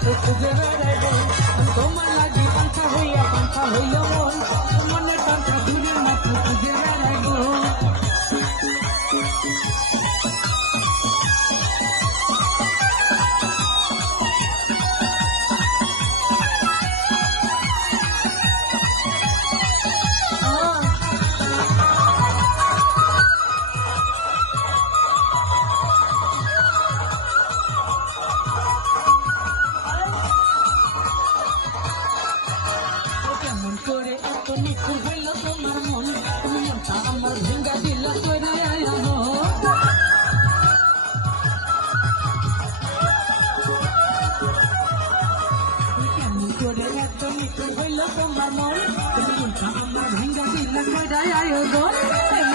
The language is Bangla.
খুঁজে বেড়াইব তোমার লাগি পান্থা হইল মন মনে টাকা দূরে মাত্র খুঁজে বেড়াইব কেমন করে এত নিখুঁত হইল তোমার মন তুমি মনটা আমার ভেঙ্গা দিল করে কেমন করে এত নিখুঁত হইল তোমার মন তুমি মনটা আমার ভেঙ্গা দিল করে আয়োজন